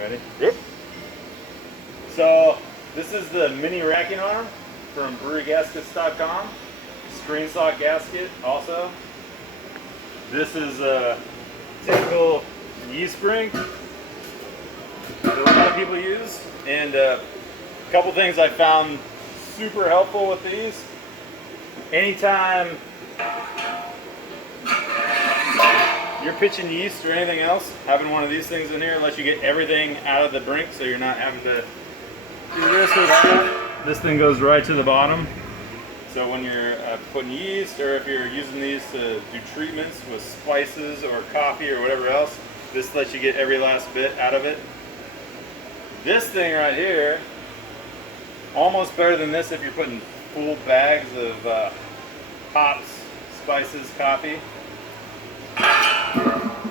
Ready? Yep. So this is the mini racking arm from brewerygaskets.com. Screen stock gasket also. This is a typical yeast brink that a lot of people use. And a couple things I found super helpful with these. Anytime you're pitching yeast or anything else, having one of these things in here lets you get everything out of the brink, so you're not having to do this or that. This thing goes right to the bottom. So when you're putting yeast, or if you're using these to do treatments with spices or coffee or whatever else, this lets you get every last bit out of it. This thing right here, almost better than this if you're putting full bags of hops, spices, coffee.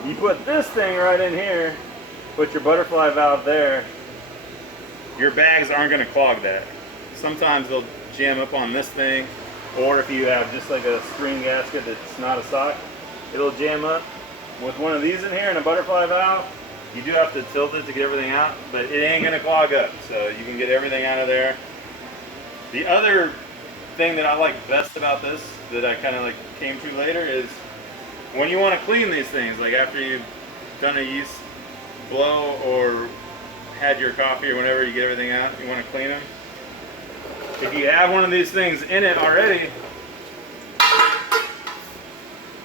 You put this thing right in here, put your butterfly valve there, your bags aren't going to clog that. Sometimes they'll jam up on this thing, or if you have just like a screen gasket that's not a sock, it'll jam up. With one of these in here and a butterfly valve, you do have to tilt it to get everything out, but it ain't going to clog up, so you can get everything out of there. The other thing that I like best about this, that I kind of like came to later, is when you want to clean these things, like after you've done a yeast blow or had your coffee or whatever, you get everything out, you want to clean them. If you have one of these things in it already,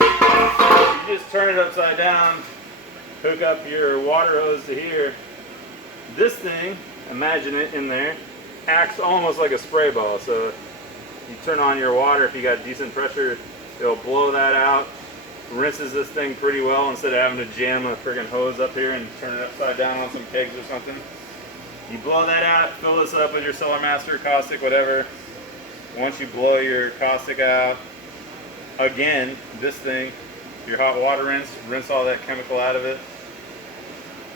you just turn it upside down, hook up your water hose to here. This thing, imagine it in there, acts almost like a spray ball. So you turn on your water, if you got decent pressure, it'll blow that out. Rinses this thing pretty well instead of having to jam a friggin' hose up here and turn it upside down on some kegs or something. You blow that out, fill this up with your Cellar Master, caustic, whatever. Once you blow your caustic out, again, this thing, your hot water rinse all that chemical out of it.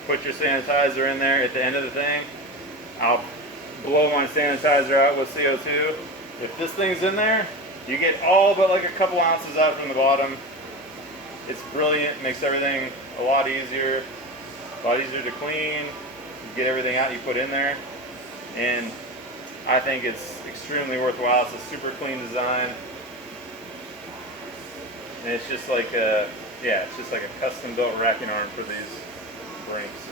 Put your sanitizer in there at the end of the thing. I'll blow my sanitizer out with CO2. If this thing's in there, you get all but like a couple ounces out from the bottom. It's brilliant, makes everything a lot easier to clean. You get everything out you put in there, and I think it's extremely worthwhile. It's a super clean design, and it's just like a, it's just like a custom built racking arm for these brinks.